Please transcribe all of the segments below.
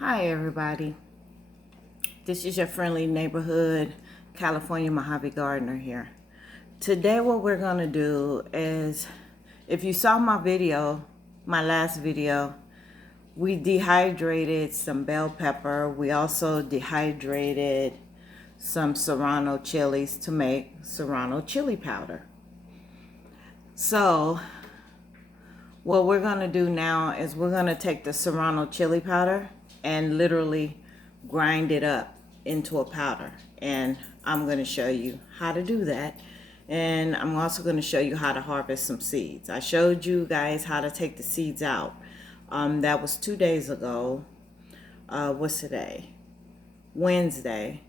Hi everybody, this is your friendly neighborhood California Mojave Gardener here. Today what we're going to do is, if you saw my video, my last video, we dehydrated some bell pepper. We also dehydrated some serrano chilies to make serrano chili powder. So what we're going to do now is we're going to take the serrano chili powder and literally grind it up into a powder, and I'm going to show you how to do that. And I'm also going to show you how to harvest some seeds. I showed you guys how to take the seeds out. That was 2 days ago. What's today? Wednesday.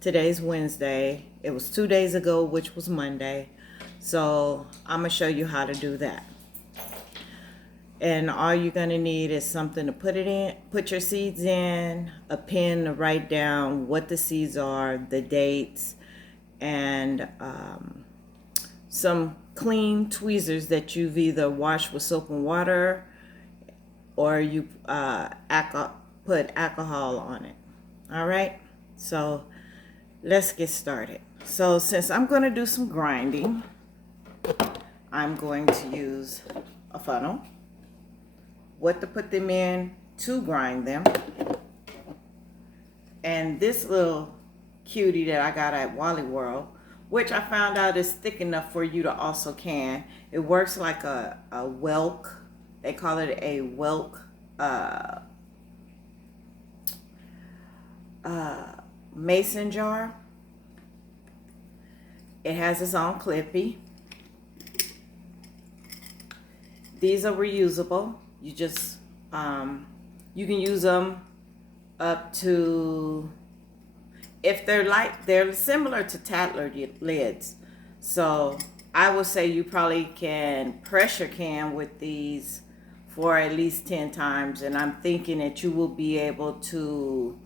Today's Wednesday. It was 2 days ago, which was Monday. So I'm going to show you how to do that. And all you're going to need is something to put it in, put your seeds in, a pen to write down what the seeds are, the dates, and some clean tweezers that you've either washed with soap and water or you put alcohol on it. All right, so let's get started. So since I'm going to do some grinding, I'm going to use a funnel, what to put them in to grind them, and this little cutie that I got at Wally World, which I found out is thick enough for you to also can. It works like a whelk. They call it a whelk mason jar. It has its own clippy. These are reusable. You just, you can use them up to, if they're light, they're similar to Tattler lids. So I would say you probably can pressure can with these for at least 10 times. And I'm thinking that you will be able to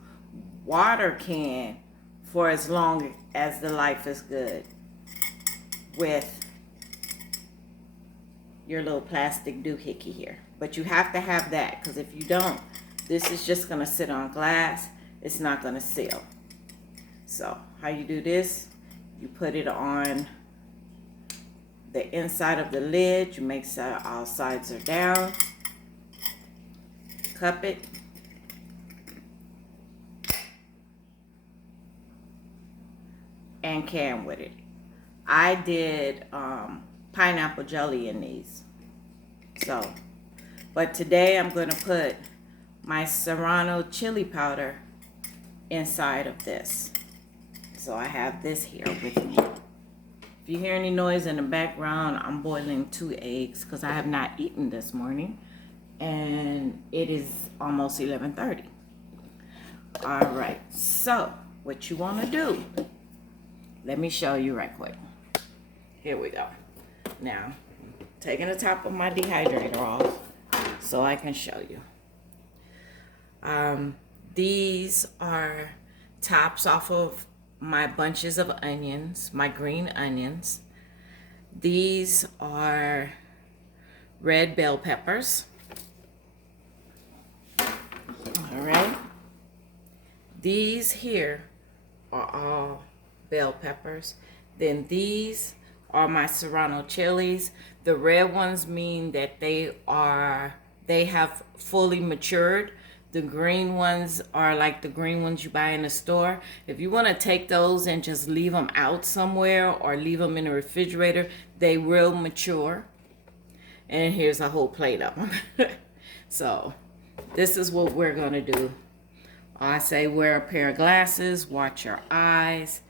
water can for as long as the life is good with your little plastic doohickey here. But you have to have that, because if you don't, this is just going to sit on glass. It's not going to seal. So how you do this, you put it on the inside of the lid. You make sure all sides are down. Cup it. And can with it. I did pineapple jelly in these. So, but today I'm going to put my serrano chili powder inside of this. So I have this here with me. If you hear any noise in the background, I'm boiling 2 eggs because I have not eaten this morning. And it is almost 11:30. All right, so what you want to do, let me show you right quick. Here we go. Now, taking the top of my dehydrator off so I can show you. These are tops off of my bunches of onions, my green onions. These are red bell peppers. All right. These here are all bell peppers. Then these are my serrano chilies. The red ones mean that they have fully matured. The green ones are like the green ones you buy in the store. If you want to take those and just leave them out somewhere or leave them in the refrigerator, they will mature. And here's a whole plate of them. So this is what we're going to do. I say wear a pair of glasses, watch your eyes,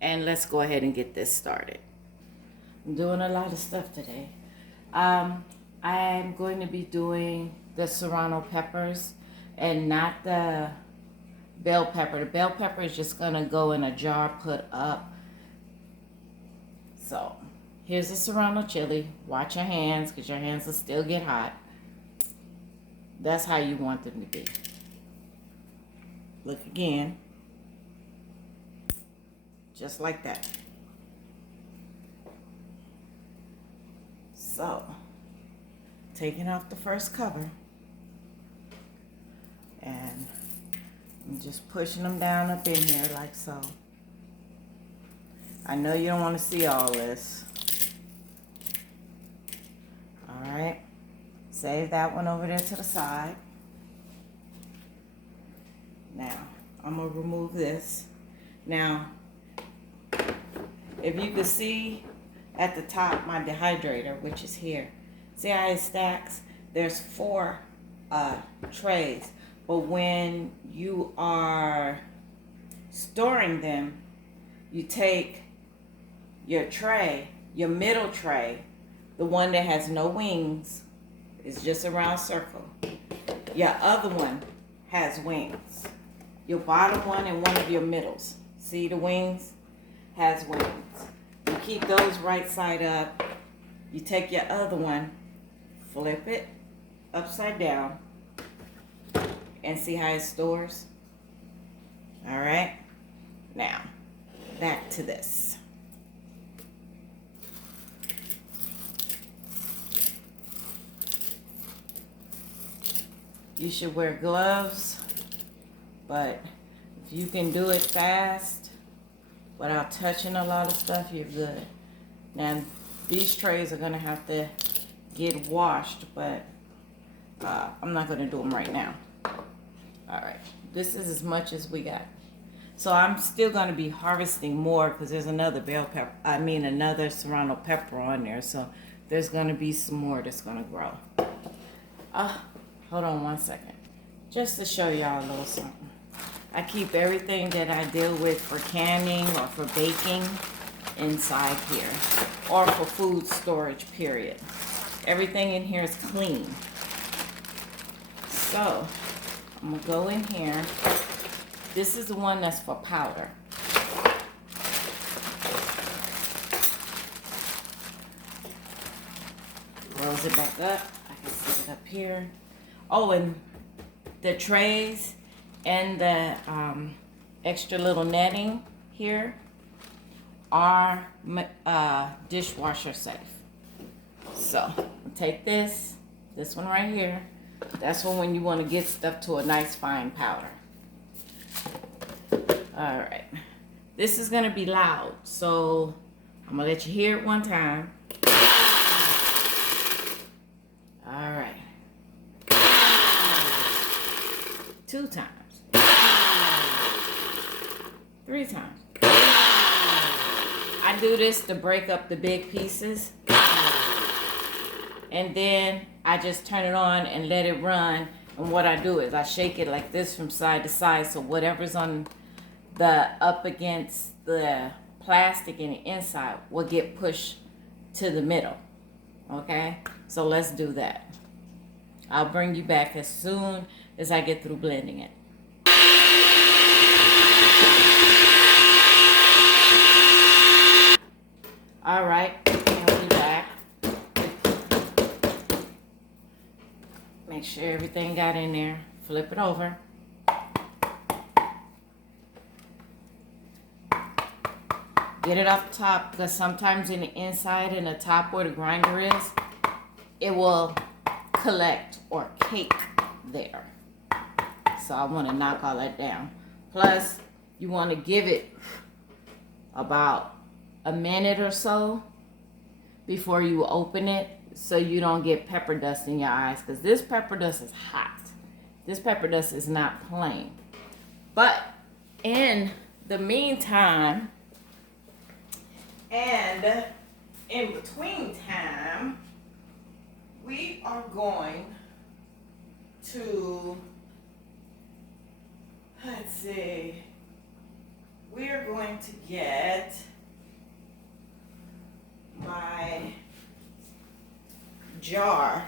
and let's go ahead and get this started. I'm doing a lot of stuff today. I'm going to be doing the serrano peppers and not the bell pepper. The bell pepper is just going to go in a jar put up. So here's the serrano chili. Watch your hands because your hands will still get hot. That's how you want them to be. Look again. Just like that. So, taking off the first cover and I'm just pushing them down up in here like so. I know you don't want to see all this. Alright. Save that one over there to the side. Now, I'm going to remove this. Now, if you can see at the top my dehydrator, which is here. See how it stacks? There's 4 trays. But when you are storing them, you take your tray, your middle tray, the one that has no wings, is just a round circle. Your other one has wings. Your bottom one and one of your middles, see the wings? Has wings. You keep those right side up. You take your other one, flip it upside down, and see how it stores? Alright? Now, back to this. You should wear gloves, but if you can do it fast without touching a lot of stuff, you're good. Now, these trays are going to have to get washed, but I'm not going to do them right now. Alright, this is as much as we got. So I'm still going to be harvesting more because there's another another serrano pepper on there. So there's going to be some more that's going to grow. Hold on one second. Just to show y'all a little something. I keep everything that I deal with for canning or for baking inside here. Or for food storage, period. Everything in here is clean. So, I'm going to go in here. This is the one that's for powder. Close it back up. I can set it up here. Oh, and the trays and the extra little netting here are dishwasher safe. So, take this one right here. That's when you want to get stuff to a nice fine powder. Alright. This is going to be loud, so I'm going to let you hear it one time. Alright. 2 times. 3 times. I do this to break up the big pieces. And then I just turn it on and let it run. And what I do is I shake it like this from side to side. So whatever's on the up against the plastic in the inside will get pushed to the middle. Okay? So let's do that. I'll bring you back as soon as I get through blending it. Alright, I'll be back. Make sure everything got in there. Flip it over. Get it off the top, because sometimes in the inside and the top where the grinder is, it will collect or cake there. So I want to knock all that down. Plus, you want to give it about a minute or so before you open it, so you don't get pepper dust in your eyes, because this pepper dust is hot. This pepper dust is not plain. But in the meantime, and in between time, we are going to, let's see, we are going to get my jar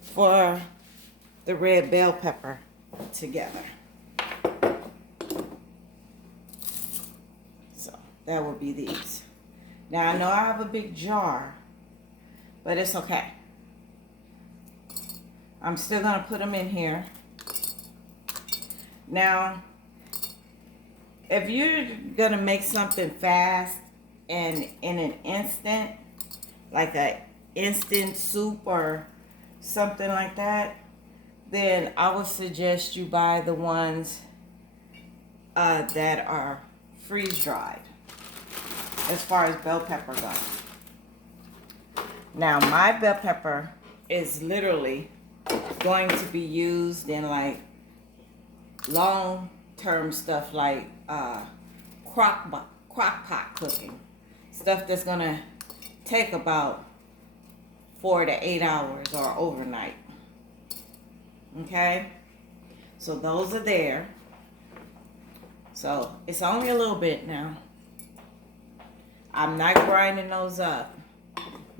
for the red bell pepper together. So that would be these. Now I know I have a big jar, but it's okay. I'm still going to put them in here. Now, if you're going to make something fast and in an instant, like a instant soup or something like that, then I would suggest you buy the ones that are freeze dried as far as bell pepper goes. Now my bell pepper is literally going to be used in like long-term stuff like crock pot cooking. Stuff that's gonna take about 4 to 8 hours or overnight. Okay? So those are there. So it's only a little bit now. I'm not grinding those up.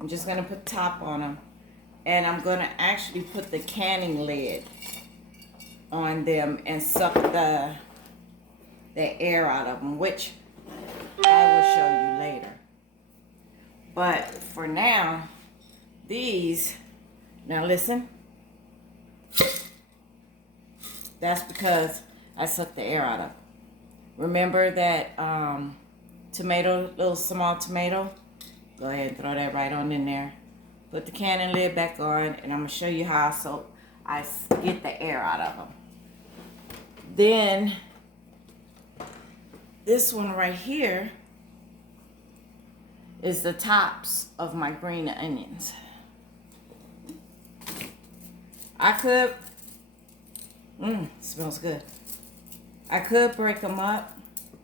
I'm just gonna put top on them. And I'm gonna actually put the canning lid on them and suck the air out of them, which I will show you later. But for now, these, now listen, that's because I sucked the air out of them. Remember that tomato, little small tomato? Go ahead and throw that right on in there. Put the canning lid back on, and I'm going to show you how I get the air out of them. Then, this one right here is the tops of my green onions. I could, smells good. I could break them up,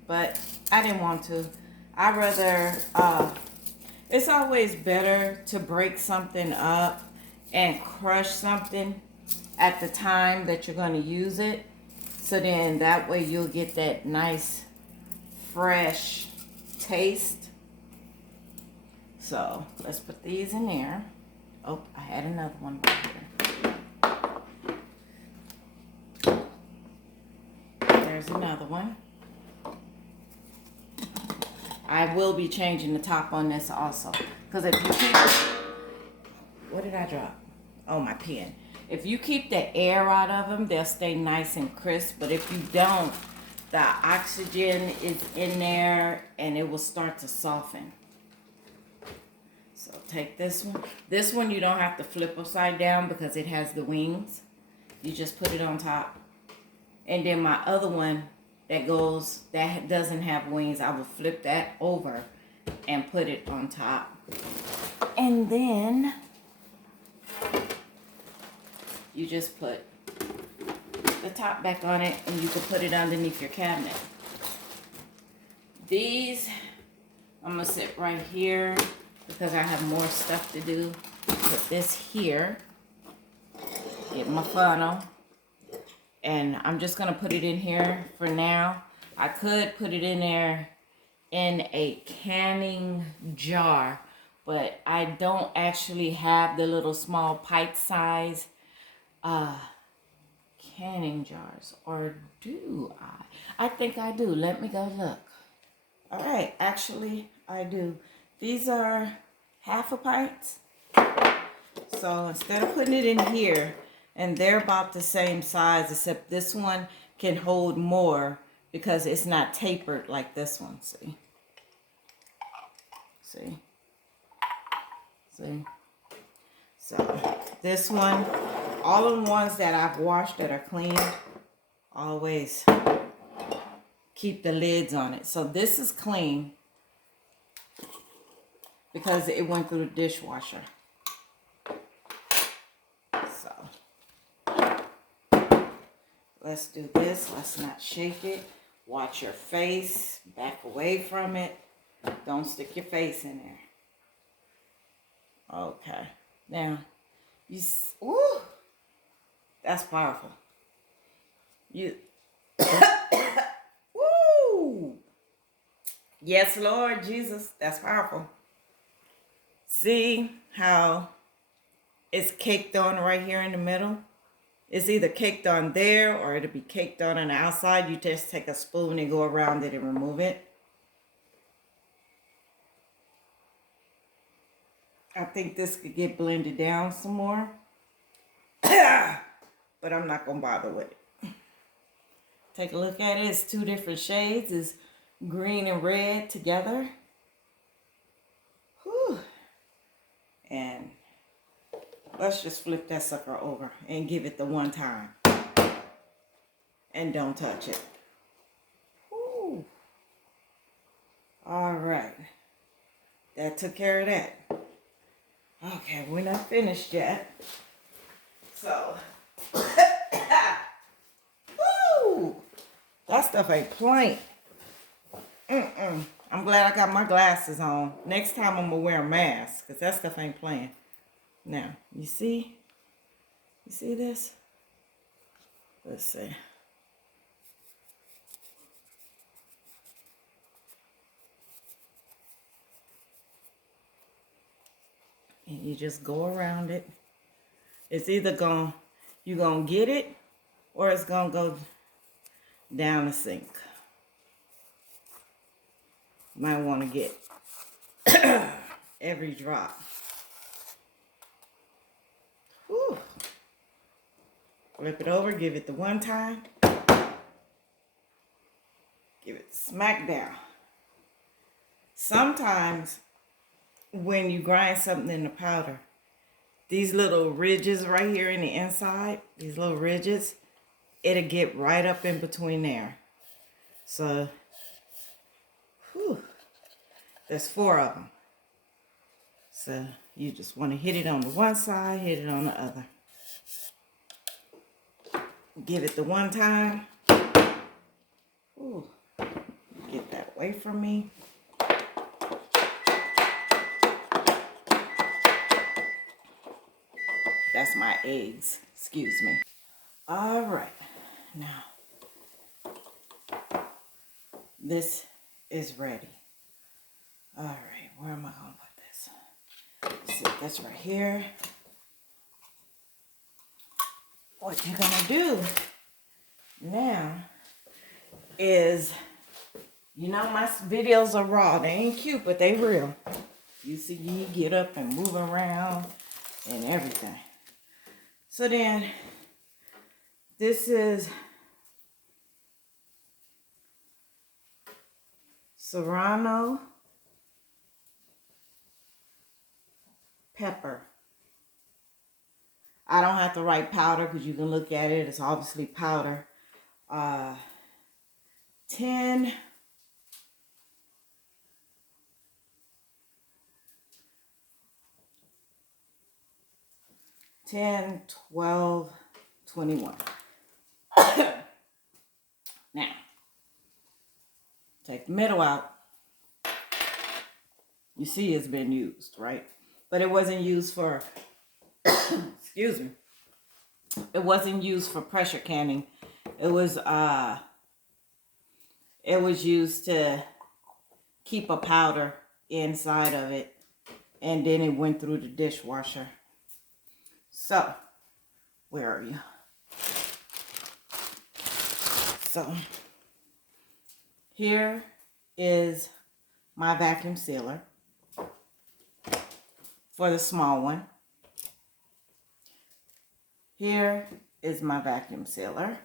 but I didn't want to. I'd rather, it's always better to break something up and crush something at the time that you're going to use it. So then that way you'll get that nice, fresh taste. So let's put these in there. Oh, I had another one right here. There's another one. I will be changing the top on this also. Because if you keep, what did I drop? Oh, my pen. If you keep the air out of them, they'll stay nice and crisp. But if you don't, the oxygen is in there and it will start to soften. So take this one. This one you don't have to flip upside down because it has the wings. You just put it on top. And then my other one that doesn't have wings, I will flip that over and put it on top. And then you just put the top back on it and you can put it underneath your cabinet. These, I'm gonna sit right here because I have more stuff to do. Put this here, get my funnel, and I'm just gonna put it in here for now. I could put it in there in a canning jar, but I don't actually have the little small pint size canning jars, or do I? I think I do. Let me go look. All right, actually I do. These are half a pint. So instead of putting it in here, and they're about the same size, except this one can hold more because it's not tapered like this one. See? See? See? So this one, all of the ones that I've washed that are clean, always keep the lids on it. So this is clean because it went through the dishwasher. So let's do this. Let's not shake it. Watch your face. Back away from it. Don't stick your face in there. Okay. Now, woo, that's powerful. Woo! Yes, Lord Jesus, that's powerful. See how it's caked on right here in the middle? It's either caked on there or it'll be caked on the outside. You just take a spoon and go around it and remove it. I think this could get blended down some more. But I'm not going to bother with it. Take a look at it. It's two different shades. It's green and red together. Whew. And let's just flip that sucker over and give it the one time. And don't touch it. All right. That took care of that. Okay, we're not finished yet. So, woo! That stuff ain't plain. I'm glad I got my glasses on. Next time I'm gonna wear a mask, because that stuff ain't playing. Now, you see? You see this? Let's see. And you just go around it. It's either you're gonna get it, or it's gonna go down the sink. You might want to get every drop. Whew. Flip it over, give it the one time. Give it smack down. Sometimes when you grind something in the powder, these little ridges right here in the inside, these little ridges, it'll get right up in between there. So, whew, there's 4 of them. So you just want to hit it on the one side, hit it on the other. Give it the one time. Ooh, get that away from me. That's my eggs, excuse me. All right, now this is ready. All right, where am I gonna put this? Set this right here. What you're gonna do now is, you know, my videos are raw. They ain't cute, but they real. You see me get up and move around and everything. So then, this is serrano pepper. I don't have to write powder because you can look at it. It's obviously powder. 10 10, 12, 21. Now, take the middle out. You see it's been used, right? But it wasn't used for, excuse me. It wasn't used for pressure canning. It was used to keep a powder inside of it, and then it went through the dishwasher. So, where are you? So, here is my vacuum sealer for the small one. Here is my vacuum sealer.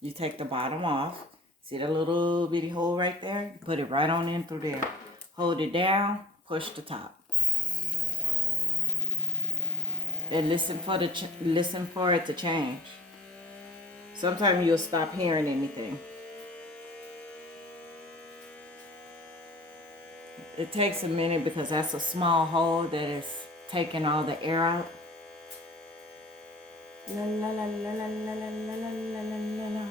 You take the bottom off. See the little bitty hole right there? Put it right on in through there. Hold it down, push the top. And listen for it to change. Sometimes you'll stop hearing anything. It takes a minute because that's a small hole that is taking all the air out. La, la, la, la, la, la, la, la, la, la.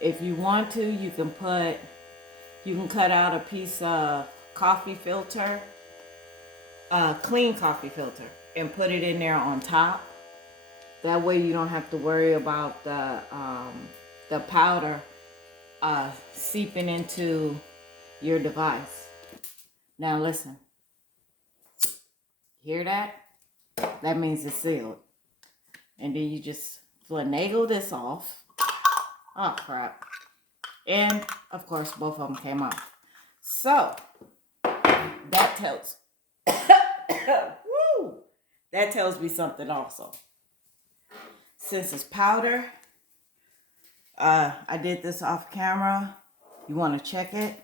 If you want to, you can cut out a piece of coffee filter, clean coffee filter, and put it in there on top. That way you don't have to worry about the powder seeping into your device. Now listen. Hear that? That means it's sealed. And then you just finagle this off. Oh crap. And of course both of them came off. So that tells woo, that tells me something also. Since it's powder, I did this off camera. You want to check it.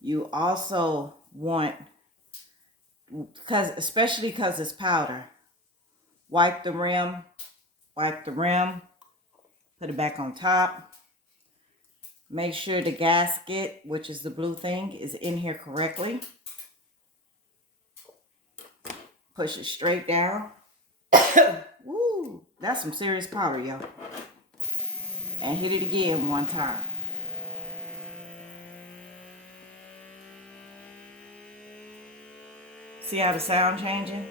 You also want, especially because it's powder, wipe the rim, put it back on top. Make sure the gasket, which is the blue thing, is in here correctly. Push it straight down. Woo, that's some serious powder, yo. And hit it again one time. See how the sound changing?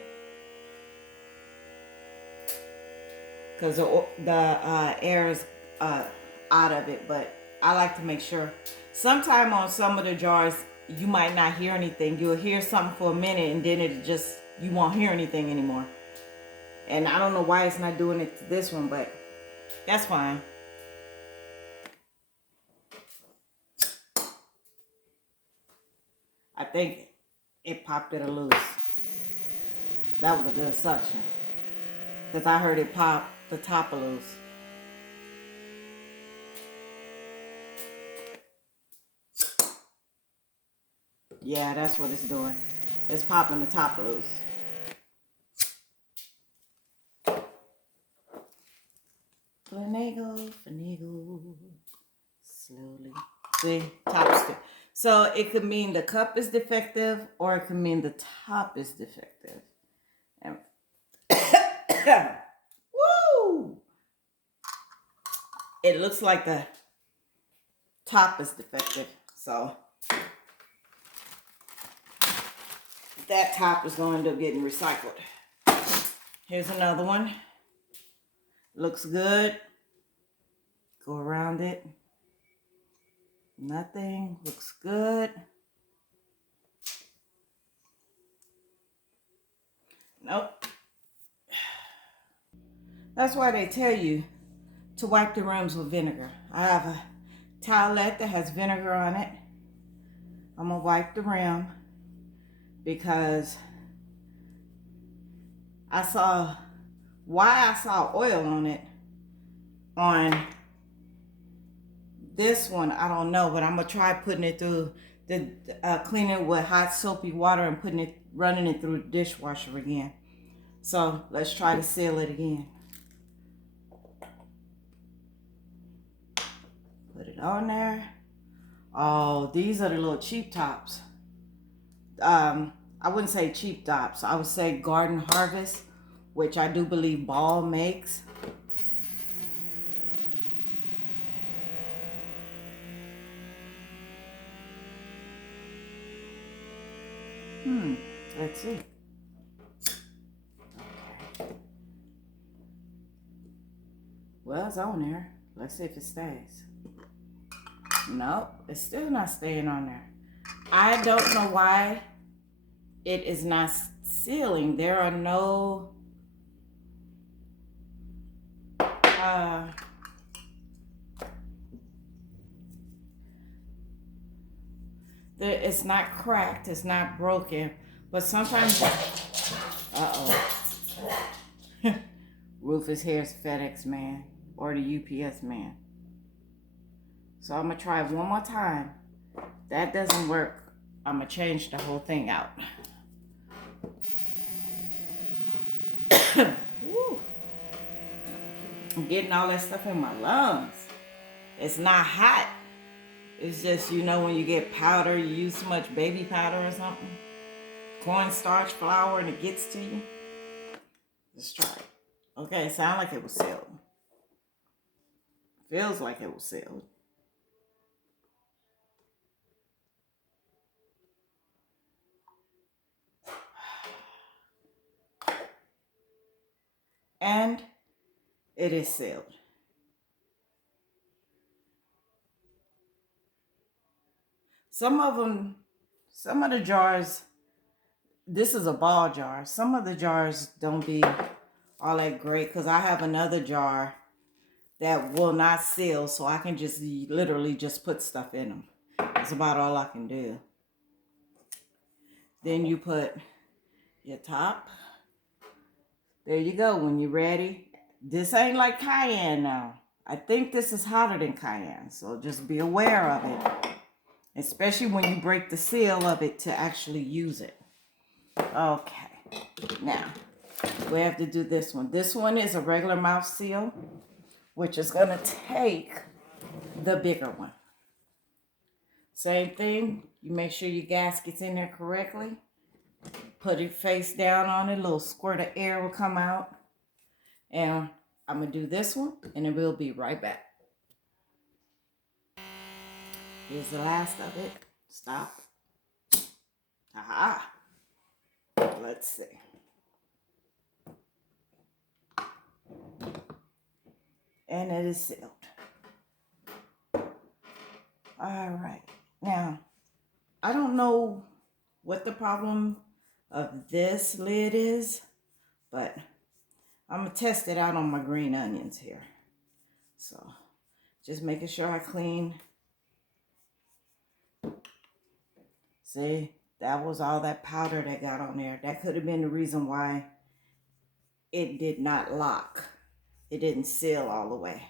Because the air is out of it, but I like to make sure. Sometime on some of the jars, you might not hear anything. You'll hear something for a minute, and then you won't hear anything anymore. And I don't know why it's not doing it to this one, but that's fine. I think it popped it loose. That was a good suction. Because I heard it pop the top loose. Yeah, that's what it's doing. It's popping the top loose. Finagle, finagle. Slowly. See, top is defective. So it could mean the cup is defective, or it could mean the top is defective. And woo! It looks like the top is defective. So that top is going to end up getting recycled. Here's another one. Looks good. Go around it. Nothing. Looks good. Nope. That's why they tell you to wipe the rims with vinegar. I have a towelette that has vinegar on it. I'm going to wipe the rim because I saw oil on it. On this one, I don't know, but I'm going to try putting it through the cleaning it with hot soapy water and running it through the dishwasher again. So let's try to seal it again. Put it on there. Oh, these are the little cheap tops. I wouldn't say cheap tops. I would say Garden Harvest, which I do believe Ball makes. Let's see. Okay. Well, it's on there. Let's see if it stays. Nope, it's still not staying on there. I don't know why it is not sealing. There are no it's not cracked, it's not broken, but sometimes Rufus here's FedEx man or the UPS man. So I'm gonna try it one more time. That doesn't work. I'm gonna change the whole thing out. Woo. I'm getting all that stuff in my lungs. It's not hot. It's just, you know, when you get powder, you use too much baby powder or something. Cornstarch, flour, and it gets to you. Let's try it. Okay, sound like it was sealed. Feels like it was sealed. And it is sealed. Some of the jars, this is a ball jar. Some of the jars don't be all that great because I have another jar that will not seal, so I can just literally just put stuff in them. That's about all I can do. Then you put your top. There you go. When you're ready. This ain't like cayenne now. I think this is hotter than cayenne, so just be aware of it. Especially when you break the seal of it to actually use it. Okay. Now, we have to do this one. This one is a regular mouth seal, which is going to take the bigger one. Same thing. You make sure your gasket's in there correctly. Put it face down on it. A little squirt of air will come out. And I'm going to do this one, and then we'll be right back. Here's the last of it. Stop. Aha. Let's see. And it is sealed. All right. Now, I don't know what the problem of this lid is, but I'm going to test it out on my green onions here. So, just making sure I clean. See, that was all that powder that got on there. That could have been the reason why it did not lock. It didn't seal all the way.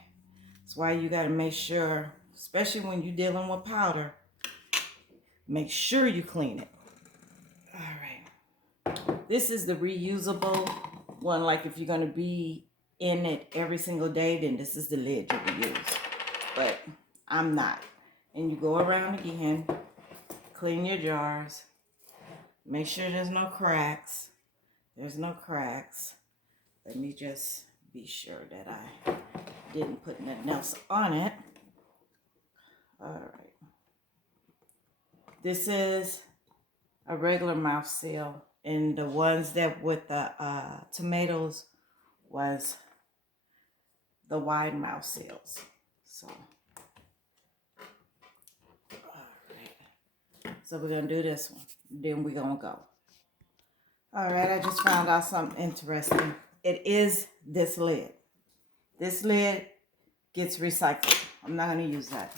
That's why you got to make sure, especially when you're dealing with powder, make sure you clean it. All right. This is the reusable one. Like if you're going to be in it every single day, then this is the lid you will use. But I'm not. And you go around again, clean your jars. Make sure there's no cracks. There's no cracks. Let me just be sure that I didn't put nothing else on it. All right. This is a regular mouth seal. And the ones that with the tomatoes was the wide mouth seals. So, all right. So we're going to do this one. Then we're going to go. All right. I just found out something interesting. It is this lid. This lid gets recycled. I'm not going to use that.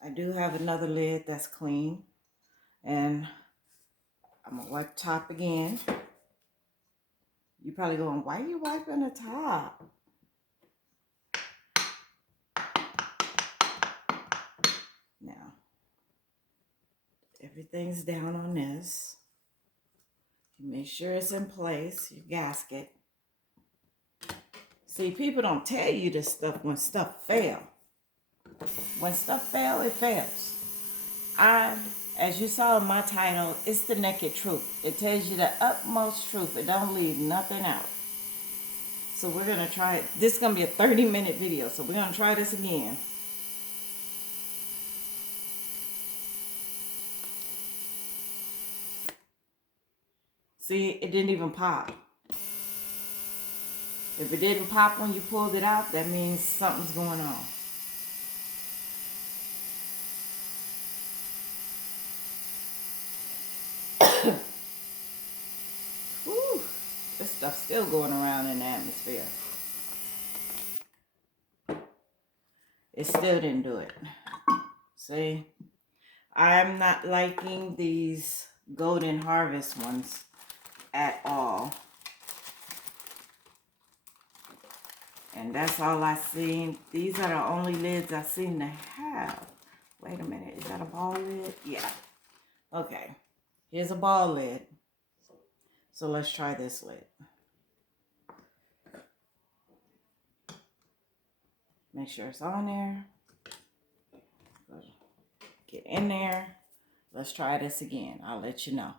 I do have another lid that's clean. And I'm going to wipe the top again. You're probably going, why are you wiping the top? Now, everything's down on this. You make sure it's in place, your gasket. See, people don't tell you this stuff when stuff fails. When stuff fails, it fails. As you saw in my title, it's the naked truth. It tells you the utmost truth. It don't leave nothing out. So we're going to try it. This is going to be a 30-minute video. So we're going to try this again. See, it didn't even pop. If it didn't pop when you pulled it out, that means something's going on. Whew, this stuff's still going around in the atmosphere. It still didn't do it. See, I'm not liking these Golden Harvest ones at all. And that's all I seen. These are the only lids I seem to have. Wait a minute, is that a ball lid? Yeah. Okay, here's a ball lid. So let's try this lid. Make sure it's on there. Get in there. Let's try this again. I'll let you know.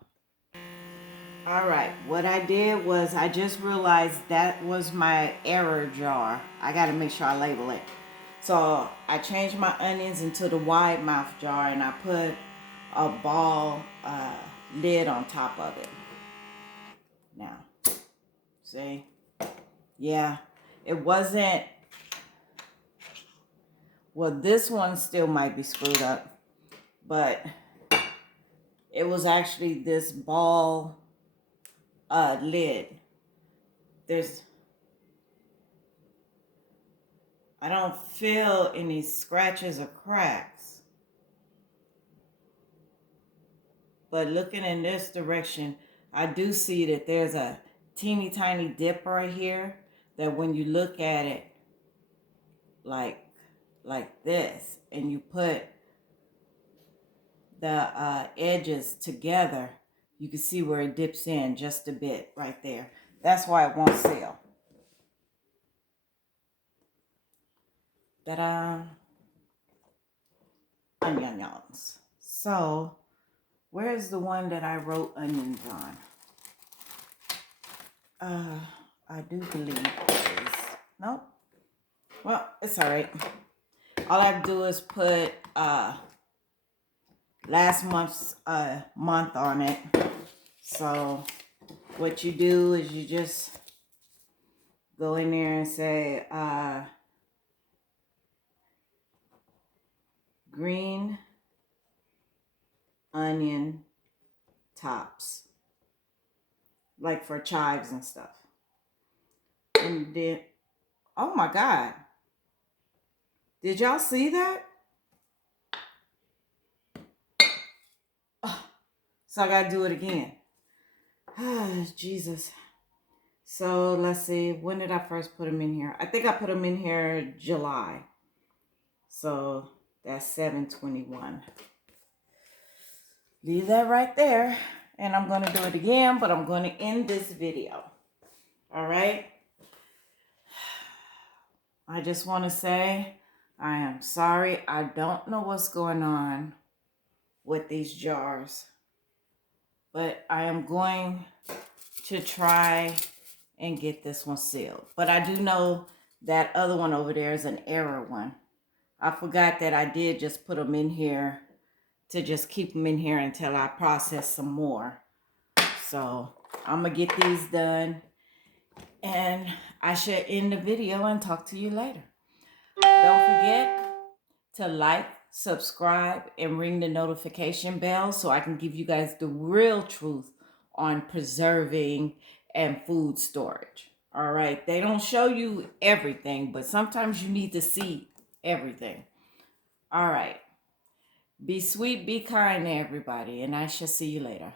All right, what I did was I just realized that was my error jar. I got to make sure I label it. So I changed my onions into the wide mouth jar and I put a ball lid on top of it. Now, see? Yeah, it wasn't. Well, this one still might be screwed up, but it was actually this ball lid. I don't feel any scratches or cracks. But looking in this direction, I do see that there's a teeny tiny dip right here that when you look at it like this and you put the edges together, you can see where it dips in just a bit right there. That's why it won't seal. Ta-da! onions. So, where's the one that I wrote onions on? I do believe it is. Nope. Well, it's all right. All I have to do is put last month's month on it. So what you do is you just go in there and say green onion tops, like for chives and stuff. And then, oh my God, did y'all see that? Oh, so I gotta do it again. Jesus. So let's see, when did I first put them in here? I think I put them in here July. So that's 7/21. Leave that right there. And I'm going to do it again, but I'm going to end this video. All right? I just want to say I am sorry. I don't know what's going on with these jars. But I am going to try and get this one sealed. But I do know that other one over there is an error one. I forgot that I did just put them in here to just keep them in here until I process some more. So I'm gonna get these done and I should end the video and talk to you later. Don't forget to like, subscribe, and ring the notification bell so I can give you guys the real truth on preserving and food storage. All right, they don't show you everything, but sometimes you need to see everything. All right. Be sweet, be kind to everybody, and I shall see you later.